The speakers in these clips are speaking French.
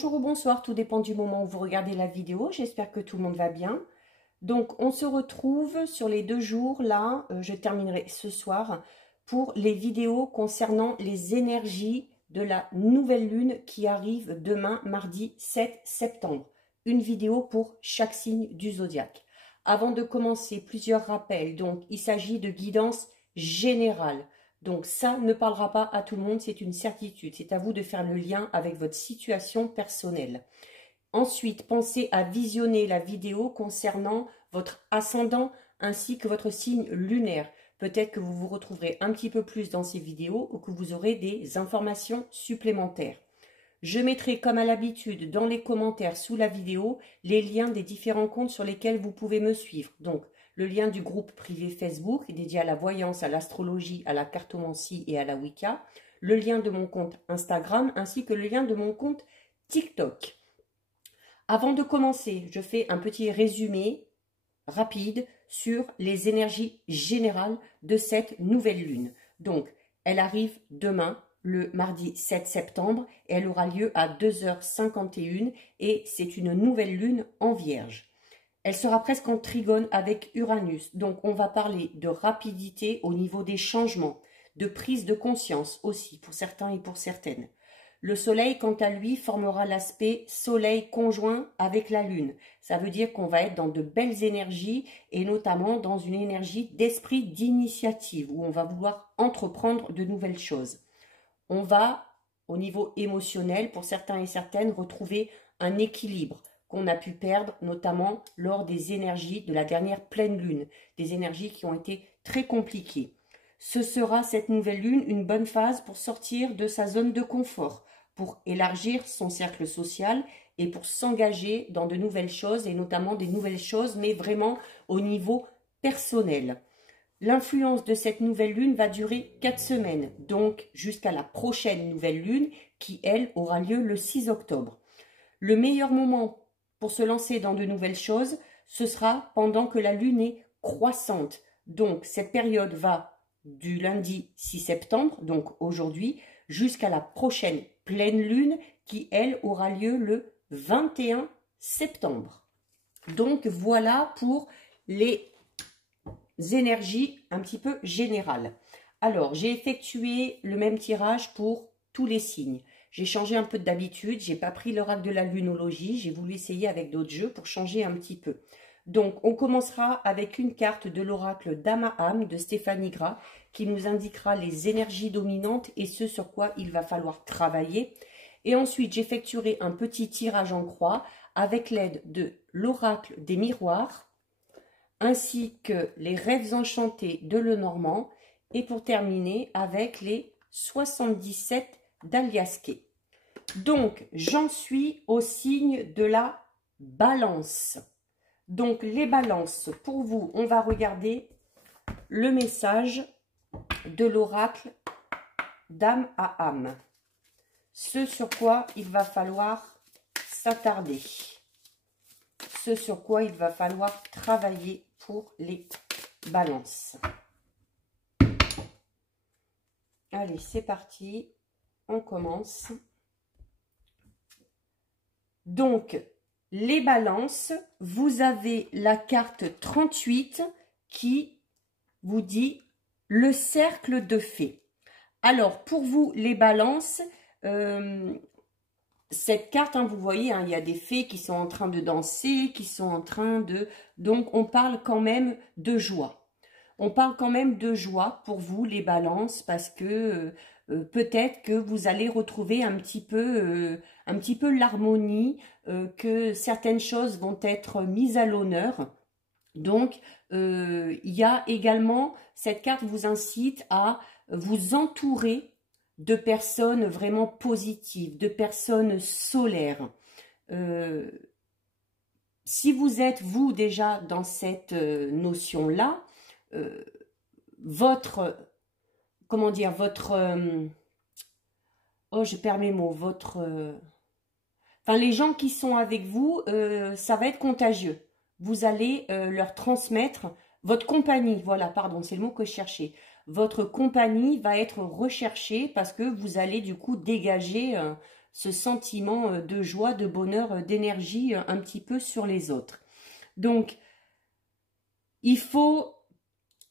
Bonjour ou bonsoir, tout dépend du moment où vous regardez la vidéo. J'espère que tout le monde va bien. Donc, on se retrouve sur les 2 jours. Là, je terminerai ce soir pour les vidéos concernant les énergies de la nouvelle lune qui arrive demain, mardi 7 septembre. Une vidéo pour chaque signe du zodiaque. Avant de commencer, plusieurs rappels. Donc, il s'agit de guidance générale. Donc ça ne parlera pas à tout le monde, c'est une certitude. C'est à vous de faire le lien avec votre situation personnelle. Ensuite, pensez à visionner la vidéo concernant votre ascendant ainsi que votre signe lunaire. Peut-être que vous vous retrouverez un petit peu plus dans ces vidéos ou que vous aurez des informations supplémentaires. Je mettrai comme à l'habitude dans les commentaires sous la vidéo les liens des différents comptes sur lesquels vous pouvez me suivre. Donc, le lien du groupe privé Facebook dédié à la voyance, à l'astrologie, à la cartomancie et à la Wicca, le lien de mon compte Instagram ainsi que le lien de mon compte TikTok. Avant de commencer, je fais un petit résumé rapide sur les énergies générales de cette nouvelle lune. Donc, elle arrive demain, le mardi 7 septembre, et elle aura lieu à 2h51 et c'est une nouvelle lune en Vierge. Elle sera presque en trigone avec Uranus, donc on va parler de rapidité au niveau des changements, de prise de conscience aussi pour certains et pour certaines. Le soleil, quant à lui, formera l'aspect soleil conjoint avec la lune. Ça veut dire qu'on va être dans de belles énergies et notamment dans une énergie d'esprit d'initiative où on va vouloir entreprendre de nouvelles choses. On va, au niveau émotionnel, pour certains et certaines, retrouver un équilibre qu'on a pu perdre, notamment lors des énergies de la dernière pleine lune, des énergies qui ont été très compliquées. Ce sera, cette nouvelle lune, une bonne phase pour sortir de sa zone de confort, pour élargir son cercle social et pour s'engager dans de nouvelles choses, et notamment des nouvelles choses, mais vraiment au niveau personnel. L'influence de cette nouvelle lune va durer 4 semaines, donc jusqu'à la prochaine nouvelle lune qui, elle, aura lieu le 6 octobre. Le meilleur moment pour se lancer dans de nouvelles choses, ce sera pendant que la lune est croissante. Donc, cette période va du lundi 6 septembre, donc aujourd'hui, jusqu'à la prochaine pleine lune qui, elle, aura lieu le 21 septembre. Donc, voilà pour les énergies un petit peu générales. Alors, j'ai effectué le même tirage pour tous les signes. J'ai changé un peu d'habitude, j'ai pas pris l'oracle de la lunologie, j'ai voulu essayer avec d'autres jeux pour changer un petit peu. Donc, on commencera avec une carte de l'oracle d'Amaham de Stéphanie Gras qui nous indiquera les énergies dominantes et ce sur quoi il va falloir travailler. Et ensuite, j'effectuerai un petit tirage en croix avec l'aide de l'oracle des miroirs ainsi que les rêves enchantés de Lenormand et pour terminer avec les 77 d'Aliasqué. Donc, j'en suis au signe de la balance. Donc, les balances, pour vous, on va regarder le message de l'oracle d'âme à âme. Ce sur quoi il va falloir s'attarder. Ce sur quoi il va falloir travailler pour les balances. Allez, c'est parti. On commence. Donc, les balances, vous avez la carte 38 qui vous dit le cercle de fées. Alors, pour vous, les balances, cette carte, vous voyez, il y a des fées qui sont en train de danser, qui sont en train de... Donc, on parle quand même de joie. On parle quand même de joie pour vous, les balances, parce que... peut-être que vous allez retrouver un petit peu l'harmonie, que certaines choses vont être mises à l'honneur. Donc, il y a également, cette carte vous incite à vous entourer de personnes vraiment positives, de personnes solaires. Si vous êtes, vous, déjà dans cette notion-là, comment dire, oh, je perds mes mots, enfin, les gens qui sont avec vous, ça va être contagieux. Vous allez leur transmettre votre compagnie, voilà, pardon, c'est le mot que je cherchais. Votre compagnie va être recherchée parce que vous allez du coup dégager ce sentiment de joie, de bonheur, d'énergie un petit peu sur les autres. Donc, il faut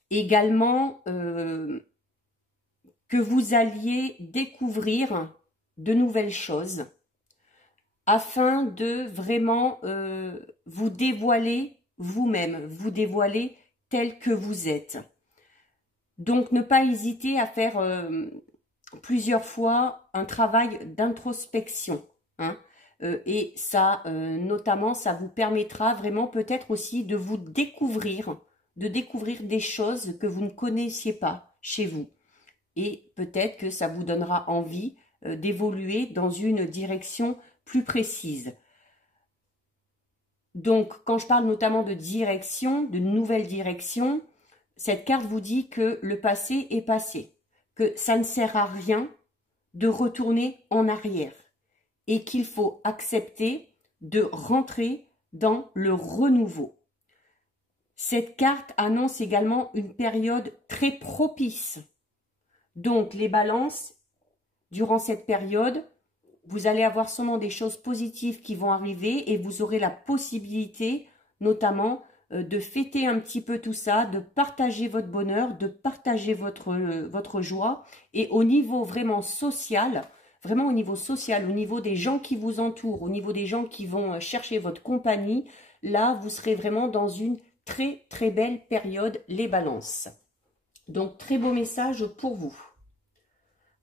également que vous alliez découvrir de nouvelles choses afin de vraiment vous dévoiler vous-même, vous dévoiler tel que vous êtes. Donc, ne pas hésiter à faire plusieurs fois un travail d'introspection. Hein, et ça, notamment, ça vous permettra vraiment peut-être aussi de vous découvrir, des choses que vous ne connaissiez pas chez vous. Et peut-être que ça vous donnera envie d'évoluer dans une direction plus précise. Donc, quand je parle notamment de direction, de nouvelle direction, cette carte vous dit que le passé est passé, que ça ne sert à rien de retourner en arrière et qu'il faut accepter de rentrer dans le renouveau. Cette carte annonce également une période très propice. Donc, les balances, durant cette période, vous allez avoir sûrement des choses positives qui vont arriver et vous aurez la possibilité, notamment, de fêter un petit peu tout ça, de partager votre bonheur, de partager votre joie. Et au niveau vraiment social, au niveau des gens qui vous entourent, au niveau des gens qui vont chercher votre compagnie, là, vous serez vraiment dans une très, très belle période, les balances. Donc, très beau message pour vous.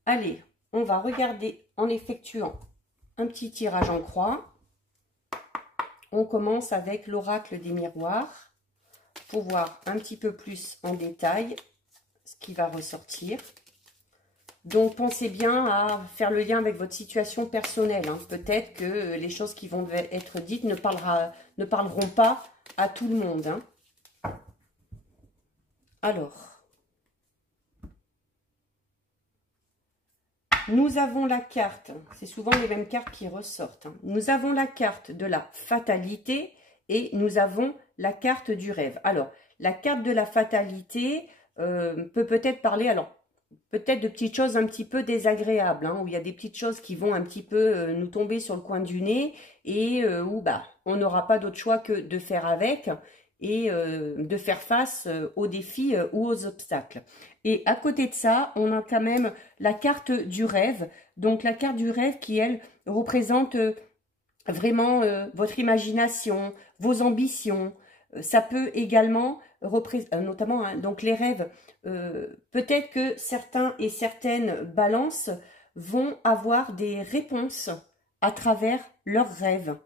Allez, on va regarder en effectuant un petit tirage en croix. On commence avec l'oracle des miroirs pour voir un petit peu plus en détail ce qui va ressortir. Donc, pensez bien à faire le lien avec votre situation personnelle. Hein. Peut-être que les choses qui vont être dites ne parleront pas à tout le monde. Hein. Alors, nous avons la carte, c'est souvent les mêmes cartes qui ressortent. Hein. Nous avons la carte de la fatalité et nous avons la carte du rêve. Alors, la carte de la fatalité peut peut-être parler, alors, peut-être de petites choses un petit peu désagréables, hein, où il y a des petites choses qui vont un petit peu nous tomber sur le coin du nez et où on n'aura pas d'autre choix que de faire avec et de faire face aux défis ou aux obstacles. Et à côté de ça, on a quand même la carte du rêve. Donc la carte du rêve qui, elle, représente vraiment votre imagination, vos ambitions. Ça peut également représenter, notamment hein, donc les rêves. Peut-être que certains et certaines balances vont avoir des réponses à travers leurs rêves.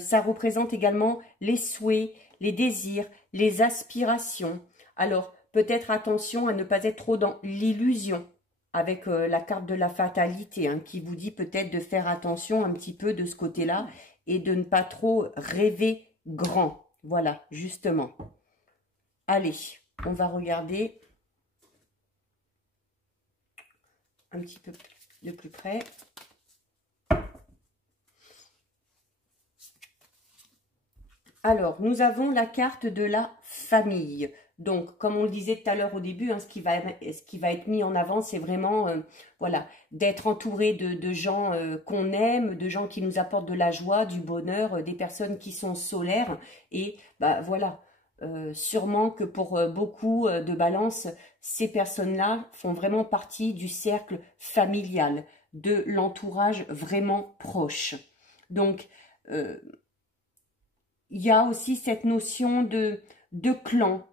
Ça représente également les souhaits, les désirs, les aspirations. Alors, peut-être attention à ne pas être trop dans l'illusion avec la carte de la fatalité, hein, qui vous dit peut-être de faire attention un petit peu de ce côté-là et de ne pas trop rêver grand. Voilà, justement. Allez, on va regarder un petit peu de plus près. Alors, nous avons la carte de la famille. Donc, comme on le disait tout à l'heure au début, hein, ce qui va être mis en avant, c'est vraiment voilà, d'être entouré de gens qu'on aime, de gens qui nous apportent de la joie, du bonheur, des personnes qui sont solaires. Et voilà, sûrement que pour beaucoup de balances, ces personnes-là font vraiment partie du cercle familial, de l'entourage vraiment proche. Donc, il y a aussi cette notion de clan.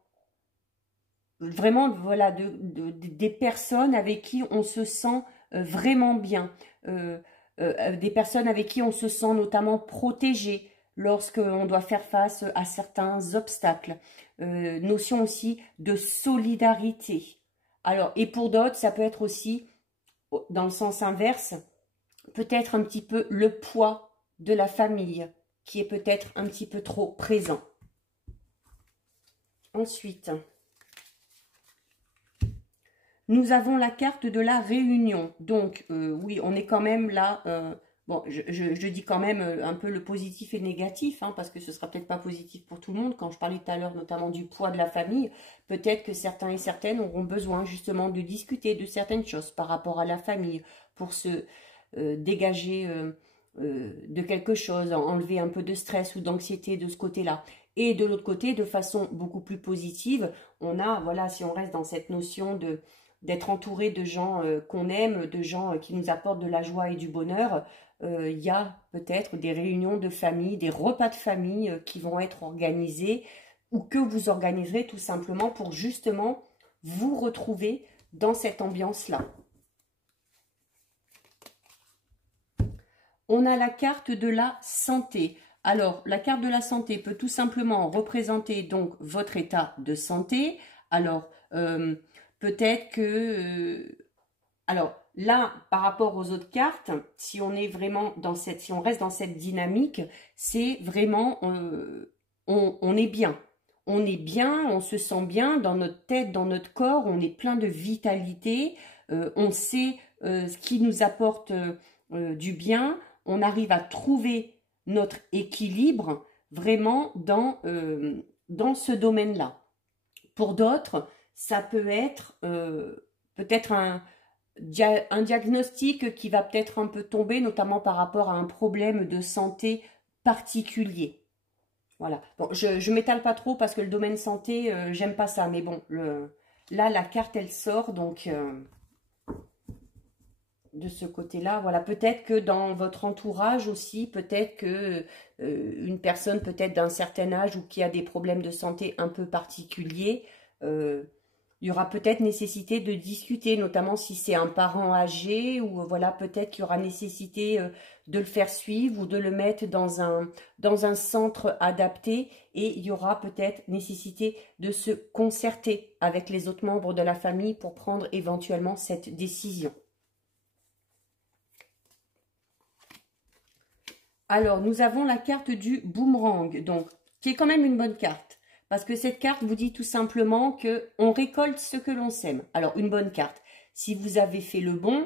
Vraiment, voilà, des personnes avec qui on se sent vraiment bien. Des personnes avec qui on se sent notamment protégé lorsqu'on doit faire face à certains obstacles. Notion aussi de solidarité. Alors, et pour d'autres, ça peut être aussi, dans le sens inverse, peut-être un petit peu le poids de la famille, qui est peut-être un petit peu trop présent. Ensuite, nous avons la carte de la réunion. Donc, oui, on est quand même là... bon, je dis quand même un peu le positif et le négatif, hein, parce que ce ne sera peut-être pas positif pour tout le monde. Quand je parlais tout à l'heure notamment du poids de la famille, peut-être que certains et certaines auront besoin justement de discuter de certaines choses par rapport à la famille pour se dégager de quelque chose, enlever un peu de stress ou d'anxiété de ce côté-là. Et de l'autre côté, de façon beaucoup plus positive, on a, voilà, si on reste dans cette notion d'être entouré de gens qu'on aime, de gens qui nous apportent de la joie et du bonheur, il y a peut-être des réunions de famille, des repas de famille qui vont être organisés ou que vous organiserez tout simplement pour justement vous retrouver dans cette ambiance-là. On a la carte de la santé. Alors, la carte de la santé peut tout simplement représenter donc votre état de santé. Alors, peut-être que... alors, là, par rapport aux autres cartes, si on est vraiment dans cette... si on reste dans cette dynamique, c'est vraiment... on est bien. On est bien, on se sent bien dans notre tête, dans notre corps. On est plein de vitalité. On sait ce qui nous apporte du bien. On arrive à trouver notre équilibre vraiment dans ce domaine-là. Pour d'autres, ça peut être peut-être un diagnostic qui va peut-être un peu tomber, notamment par rapport à un problème de santé particulier. Voilà. Bon, je m'étale pas trop parce que le domaine santé, j'aime pas ça. Mais bon, là, la carte, elle sort, donc... de ce côté-là, voilà, peut-être que dans votre entourage aussi, peut-être que une personne peut-être d'un certain âge ou qui a des problèmes de santé un peu particuliers, il y aura peut-être nécessité de discuter, notamment si c'est un parent âgé ou voilà, peut-être qu'il y aura nécessité de le faire suivre ou de le mettre dans un centre adapté et il y aura peut-être nécessité de se concerter avec les autres membres de la famille pour prendre éventuellement cette décision. Alors, nous avons la carte du boomerang, donc, qui est quand même une bonne carte. Parce que cette carte vous dit tout simplement qu'on récolte ce que l'on sème. Alors, une bonne carte. Si vous avez fait le bon,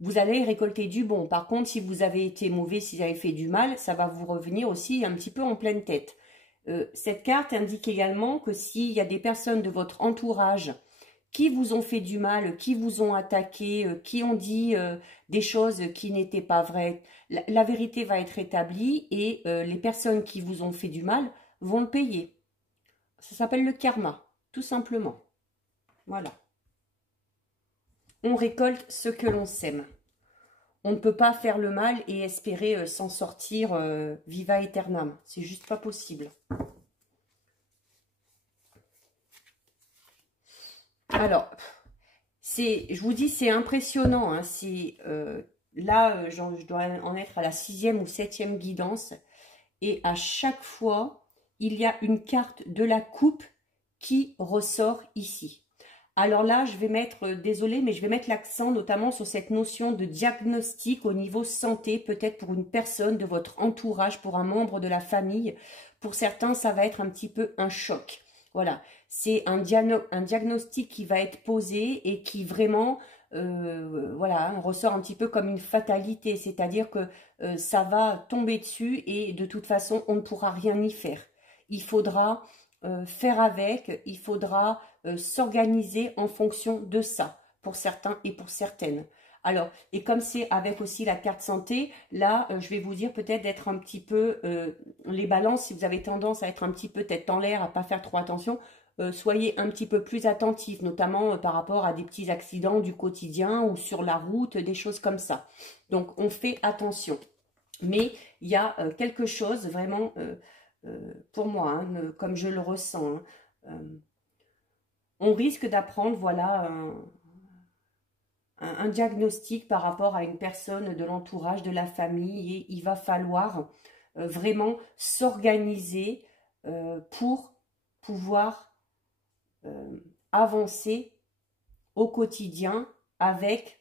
vous allez récolter du bon. Par contre, si vous avez été mauvais, si vous avez fait du mal, ça va vous revenir aussi un petit peu en pleine tête. Cette carte indique également que s'il y a des personnes de votre entourage qui vous ont fait du mal, qui vous ont attaqué, qui ont dit des choses qui n'étaient pas vraies, la vérité va être établie et les personnes qui vous ont fait du mal vont le payer. Ça s'appelle le karma, tout simplement. Voilà. On récolte ce que l'on sème. On ne peut pas faire le mal et espérer s'en sortir viva aeternam. C'est juste pas possible. Alors, je vous dis, c'est impressionnant. Hein, là, je dois en être à la 6e ou 7e guidance. Et à chaque fois, il y a une carte de la coupe qui ressort ici. Alors là, je vais mettre, désolée, mais je vais mettre l'accent notamment sur cette notion de diagnostic au niveau santé, peut-être pour une personne de votre entourage, pour un membre de la famille. Pour certains, ça va être un petit peu un choc. Voilà, c'est un diagnostic qui va être posé et qui vraiment, voilà, ressort un petit peu comme une fatalité. C'est-à-dire que ça va tomber dessus et de toute façon, on ne pourra rien y faire. Il faudra faire avec, il faudra s'organiser en fonction de ça, pour certains et pour certaines. Alors, et comme c'est avec aussi la carte santé, là, je vais vous dire peut-être d'être un petit peu, les balances, si vous avez tendance à être un petit peu tête en l'air, à pas faire trop attention, soyez un petit peu plus attentifs, notamment par rapport à des petits accidents du quotidien ou sur la route, des choses comme ça. Donc, on fait attention. Mais il y a quelque chose vraiment, pour moi, hein, comme je le ressens, hein, on risque d'apprendre, voilà, un diagnostic par rapport à une personne de l'entourage, de la famille, et il va falloir vraiment s'organiser pour pouvoir avancer au quotidien avec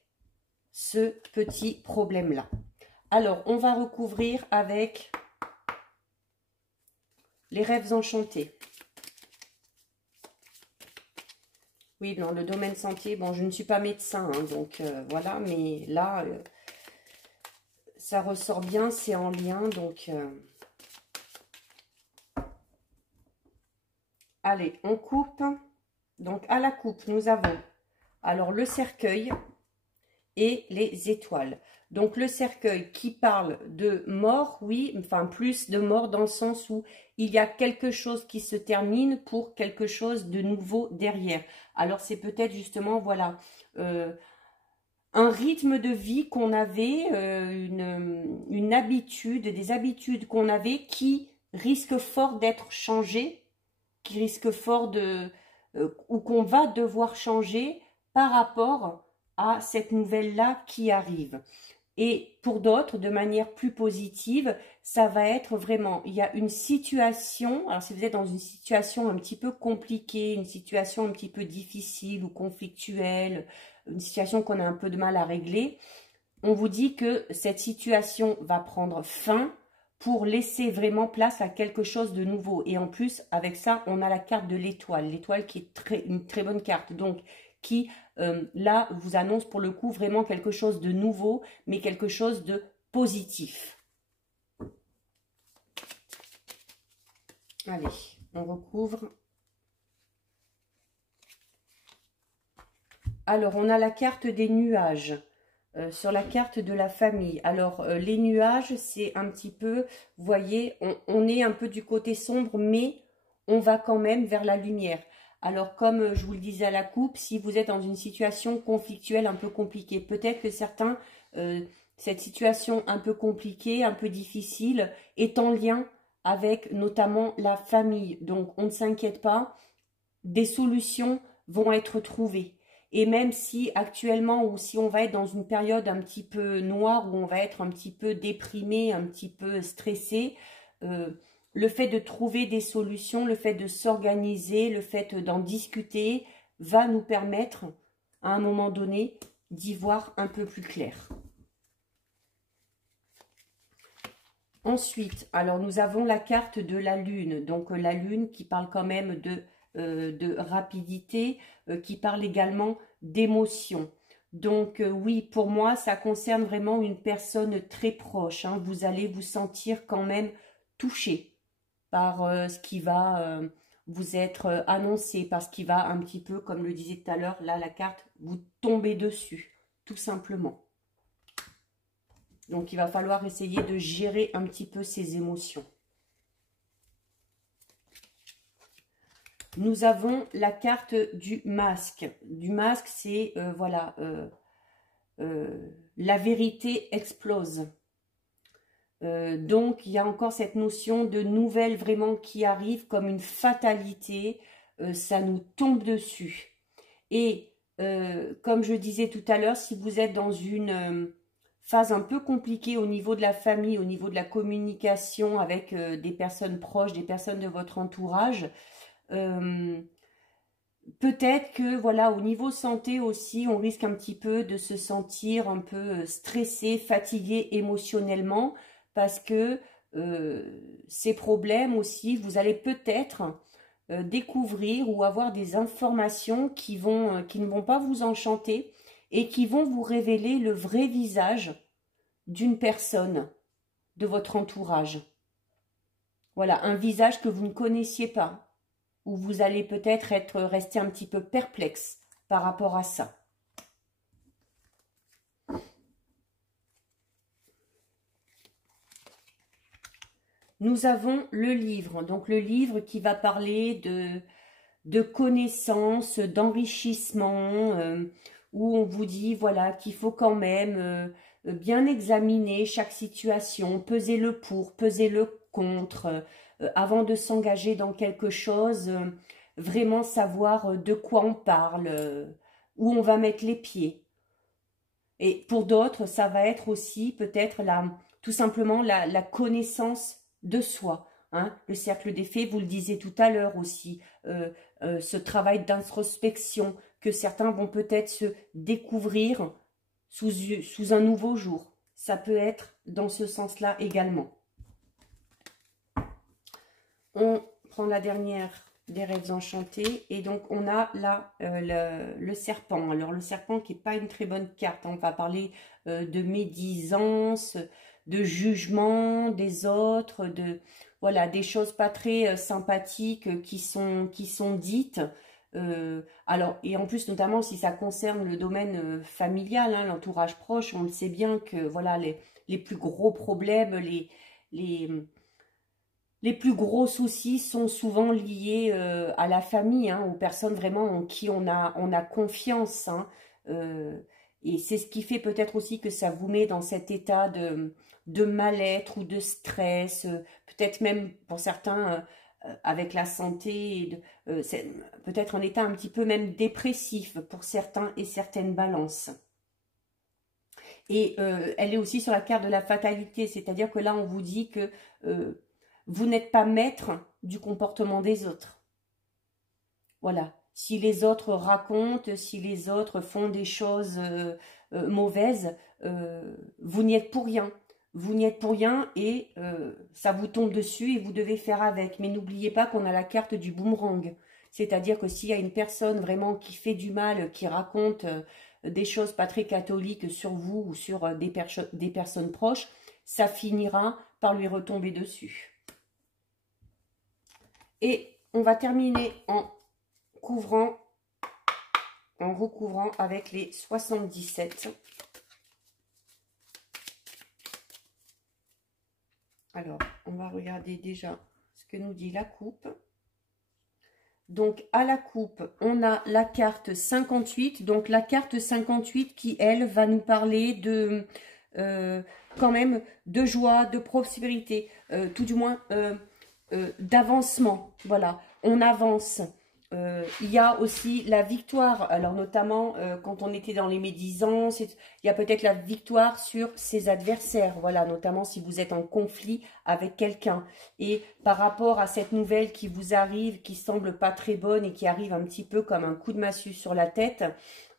ce petit problème-là. Alors, on va recouvrir avec les rêves enchantés. Oui, dans le domaine santé, bon, je ne suis pas médecin, hein, donc voilà, mais là, ça ressort bien, c'est en lien, donc... Allez, on coupe. Donc, à la coupe, nous avons alors le cercueil et les étoiles. Donc le cercueil qui parle de mort, oui, enfin plus de mort dans le sens où il y a quelque chose qui se termine pour quelque chose de nouveau derrière. Alors c'est peut-être justement, voilà, un rythme de vie qu'on avait, une habitude, des habitudes qu'on avait qui risquent fort d'être changées, qui risquent fort ou qu'on va devoir changer par rapport à cette nouvelle-là qui arrive. Et pour d'autres, de manière plus positive, ça va être vraiment, il y a une situation, alors si vous êtes dans une situation un petit peu compliquée, une situation un petit peu difficile ou conflictuelle, une situation qu'on a un peu de mal à régler, on vous dit que cette situation va prendre fin pour laisser vraiment place à quelque chose de nouveau. Et en plus, avec ça, on a la carte de l'étoile. L'étoile qui est une très bonne carte. Donc, qui, là, vous annonce pour le coup vraiment quelque chose de nouveau, mais quelque chose de positif. Allez, on recouvre. Alors, on a la carte des nuages. Sur la carte de la famille. Alors, les nuages, c'est un petit peu, vous voyez, on est un peu du côté sombre, mais on va quand même vers la lumière. Alors, comme je vous le disais à la coupe, si vous êtes dans une situation conflictuelle un peu compliquée, peut-être que certains, cette situation un peu compliquée, un peu difficile, est en lien avec notamment la famille. Donc, on ne s'inquiète pas, des solutions vont être trouvées. Et même si actuellement, ou si on va être dans une période un petit peu noire, où on va être un petit peu déprimé, un petit peu stressé, le fait de trouver des solutions, le fait de s'organiser, le fait d'en discuter, va nous permettre, à un moment donné, d'y voir un peu plus clair. Ensuite, alors nous avons la carte de la Lune. Donc la Lune qui parle quand même de rapidité, qui parle également d'émotion. Donc oui, pour moi, ça concerne vraiment une personne très proche. Hein. Vous allez vous sentir quand même touché par ce qui va vous être annoncé, par ce qui va un petit peu, comme le disait tout à l'heure, là la carte, vous tomber dessus, tout simplement. Donc il va falloir essayer de gérer un petit peu ces émotions. Nous avons la carte du masque. Du masque, c'est, voilà, la vérité explose. Donc, il y a encore cette notion de nouvelle vraiment qui arrive comme une fatalité. Ça nous tombe dessus. Et, comme je disais tout à l'heure, si vous êtes dans une phase un peu compliquée au niveau de la famille, au niveau de la communication avec des personnes proches, des personnes de votre entourage, peut-être que voilà, au niveau santé aussi, on risque un petit peu de se sentir un peu stressé, fatigué émotionnellement, parce que ces problèmes aussi, vous allez peut-être découvrir ou avoir des informations qui ne vont pas vous enchanter et qui vont vous révéler le vrai visage d'une personne de votre entourage. Voilà, un visage que vous ne connaissiez pas, où vous allez peut-être resté un petit peu perplexe par rapport à ça. Nous avons le livre, donc le livre qui va parler de connaissances, d'enrichissement, où on vous dit voilà qu'il faut quand même bien examiner chaque situation, peser le pour, peser le contre, avant de s'engager dans quelque chose, vraiment savoir de quoi on parle, où on va mettre les pieds. Et pour d'autres, ça va être aussi peut-être tout simplement la connaissance de soi. Hein. Le cercle des fées, vous le disiez tout à l'heure aussi, ce travail d'introspection que certains vont peut-être se découvrir sous un nouveau jour. Ça peut être dans ce sens-là également. On prend la dernière des rêves enchantés et donc on a là le serpent. Alors le serpent qui n'est pas une très bonne carte, on va parler de médisance, de jugement des autres, voilà, des choses pas très sympathiques qui sont dites, Alors, et en plus, notamment si ça concerne le domaine familial, hein, l'entourage proche, on le sait bien que voilà, les plus gros problèmes, les, les plus gros soucis sont souvent liés à la famille, hein, aux personnes vraiment en qui on a confiance. Hein, et c'est ce qui fait peut-être aussi que ça vous met dans cet état de mal-être ou de stress, peut-être même pour certains avec la santé, c'est peut-être un état un petit peu même dépressif pour certains et certaines balances. Et elle est aussi sur la carte de la fatalité, c'est-à-dire que là on vous dit que vous n'êtes pas maître du comportement des autres. Voilà. Si les autres racontent, si les autres font des choses mauvaises, vous n'y êtes pour rien. Vous n'y êtes pour rien et ça vous tombe dessus et vous devez faire avec. Mais n'oubliez pas qu'on a la carte du boomerang. C'est-à-dire que s'il y a une personne vraiment qui fait du mal, qui raconte des choses pas très catholiques sur vous ou sur des personnes proches, ça finira par lui retomber dessus. Et on va terminer en recouvrant avec les 77. Alors, on va regarder déjà ce que nous dit la coupe. Donc, à la coupe, on a la carte 58. Donc, la carte 58 qui, elle, va nous parler de, quand même, de joie, de prospérité, tout du moins d'avancement. Voilà, on avance. Il y a aussi la victoire, alors notamment quand on était dans les médisances, il y a peut-être la victoire sur ses adversaires, voilà, notamment si vous êtes en conflit avec quelqu'un. Et par rapport à cette nouvelle qui vous arrive, qui semble pas très bonne et qui arrive un petit peu comme un coup de massue sur la tête,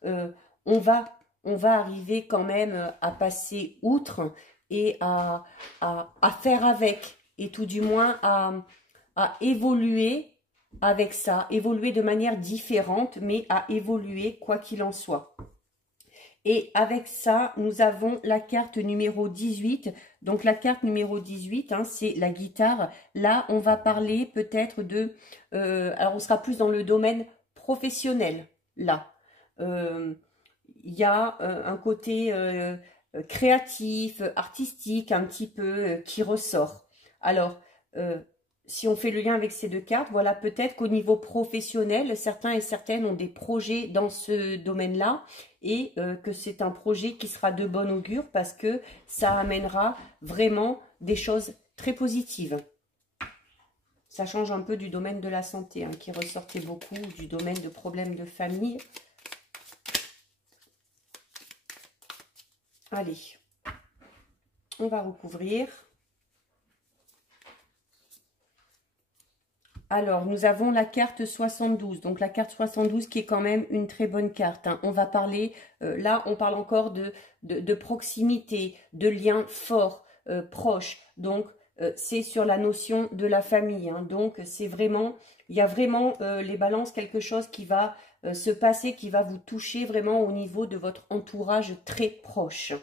on va arriver quand même à passer outre et à faire avec, et tout du moins à évoluer avec ça, évoluer de manière différente, mais à évoluer quoi qu'il en soit. Et avec ça, nous avons la carte numéro 18. Donc la carte numéro 18, hein, c'est la guitare. Là, on va parler peut-être de... alors, on sera plus dans le domaine professionnel, là. Il y a un côté créatif, artistique, un petit peu, qui ressort. Alors, si on fait le lien avec ces deux cartes, voilà, peut-être qu'au niveau professionnel, certains et certaines ont des projets dans ce domaine-là et que c'est un projet qui sera de bon augure parce que ça amènera vraiment des choses très positives. Ça change un peu du domaine de la santé, hein, qui ressortait beaucoup, du domaine de problèmes de famille. Allez, on va recouvrir. Alors, nous avons la carte 72. Donc, la carte 72 qui est quand même une très bonne carte. Hein. On va parler, là, on parle encore de proximité, de liens forts, proches. Donc, c'est sur la notion de la famille. Hein. Donc, c'est vraiment, il y a vraiment les balances, quelque chose qui va se passer, qui va vous toucher vraiment au niveau de votre entourage très proche.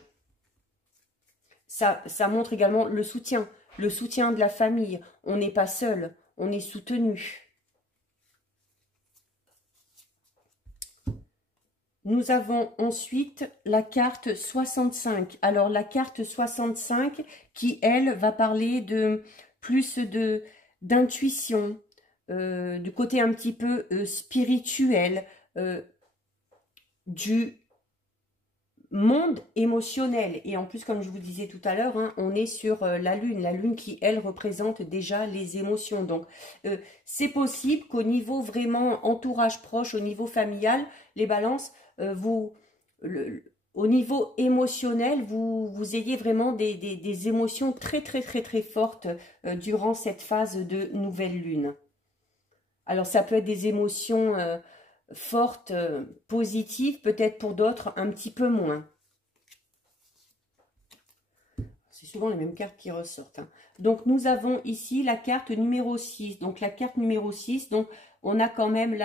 Ça montre également le soutien de la famille. On n'est pas seul. On est soutenu. Nous avons ensuite la carte 65. Alors, la carte 65 qui, elle, va parler de plus d'intuition, du côté un petit peu spirituel, du monde émotionnel. Et en plus, comme je vous disais tout à l'heure, hein, on est sur la lune qui, elle, représente déjà les émotions. Donc, c'est possible qu'au niveau vraiment entourage proche, au niveau familial, les balances, au niveau émotionnel, vous ayez vraiment des émotions très, très, très, très fortes durant cette phase de nouvelle lune. Alors, ça peut être des émotions fortes, positives, peut-être pour d'autres un petit peu moins. C'est souvent les mêmes cartes qui ressortent. Hein. Donc, nous avons ici la carte numéro 6. Donc, la carte numéro 6, donc, on a quand même,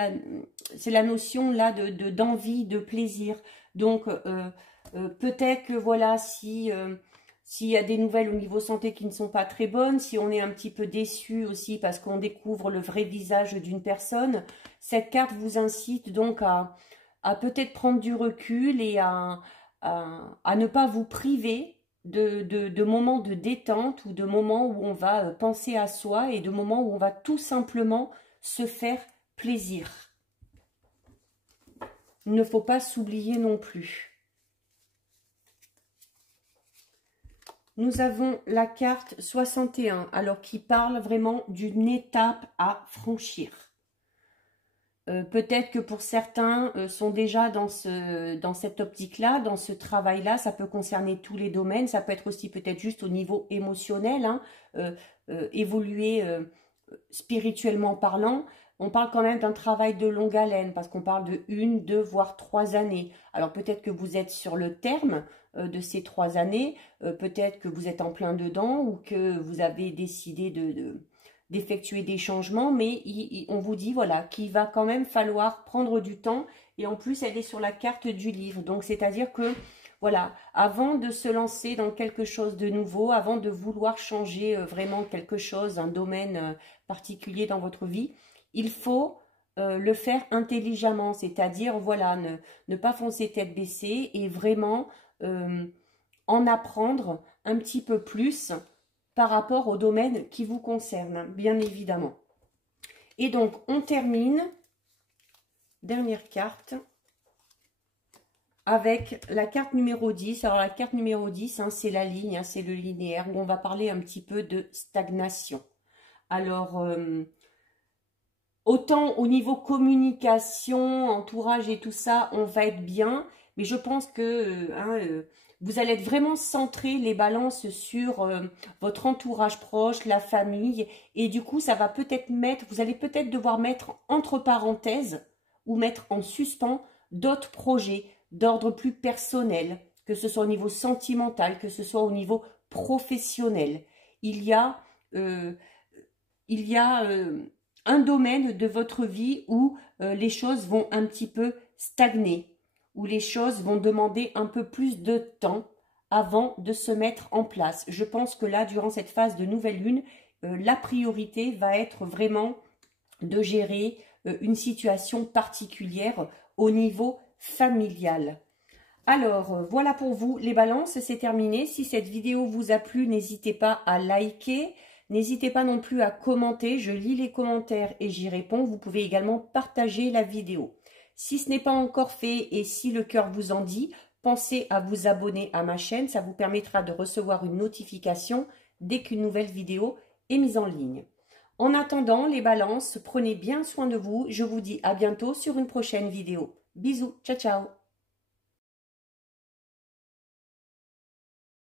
c'est la notion là d'envie, de plaisir. Donc, peut-être que voilà, si s'il y a des nouvelles au niveau santé qui ne sont pas très bonnes, si on est un petit peu déçu aussi parce qu'on découvre le vrai visage d'une personne, cette carte vous incite donc à peut-être prendre du recul et à ne pas vous priver de moments de détente ou de moments où on va penser à soi et de moments où on va tout simplement se faire plaisir. Il ne faut pas s'oublier non plus. Nous avons la carte 61, alors qui parle vraiment d'une étape à franchir. Peut-être que pour certains sont déjà dans cette optique-là, dans ce travail-là. Ça peut concerner tous les domaines. Ça peut être aussi peut-être juste au niveau émotionnel, hein, évoluer spirituellement parlant. On parle quand même d'un travail de longue haleine parce qu'on parle de 1, 2, voire 3 années. Alors peut-être que vous êtes sur le terme de ces 3 années. Peut-être que vous êtes en plein dedans ou que vous avez décidé d'effectuer des changements, mais on vous dit voilà qu'il va quand même falloir prendre du temps, et en plus elle est sur la carte du livre, donc c'est-à-dire que voilà, avant de se lancer dans quelque chose de nouveau, avant de vouloir changer vraiment quelque chose, un domaine particulier dans votre vie, il faut le faire intelligemment, c'est-à-dire voilà, ne pas foncer tête baissée et vraiment en apprendre un petit peu plus par rapport au domaine qui vous concerne, bien évidemment. Et donc, on termine, dernière carte, avec la carte numéro 10. Alors, la carte numéro 10, hein, c'est la ligne, hein, c'est le linéaire, où on va parler un petit peu de stagnation. Alors, autant au niveau communication, entourage et tout ça, on va être bien, mais je pense que vous allez être vraiment centré les balances sur votre entourage proche, la famille, et du coup, ça va peut-être vous allez peut-être devoir mettre entre parenthèses ou mettre en suspens d'autres projets d'ordre plus personnel, que ce soit au niveau sentimental, que ce soit au niveau professionnel. Il y a un domaine de votre vie où les choses vont un petit peu stagner, où les choses vont demander un peu plus de temps avant de se mettre en place. Je pense que là, durant cette phase de nouvelle lune, la priorité va être vraiment de gérer une situation particulière au niveau familial. Alors, voilà pour vous les balances, c'est terminé. Si cette vidéo vous a plu, n'hésitez pas à liker. N'hésitez pas non plus à commenter, je lis les commentaires et j'y réponds. Vous pouvez également partager la vidéo. Si ce n'est pas encore fait et si le cœur vous en dit, pensez à vous abonner à ma chaîne. Ça vous permettra de recevoir une notification dès qu'une nouvelle vidéo est mise en ligne. En attendant, les balances, prenez bien soin de vous. Je vous dis à bientôt sur une prochaine vidéo. Bisous, ciao ciao.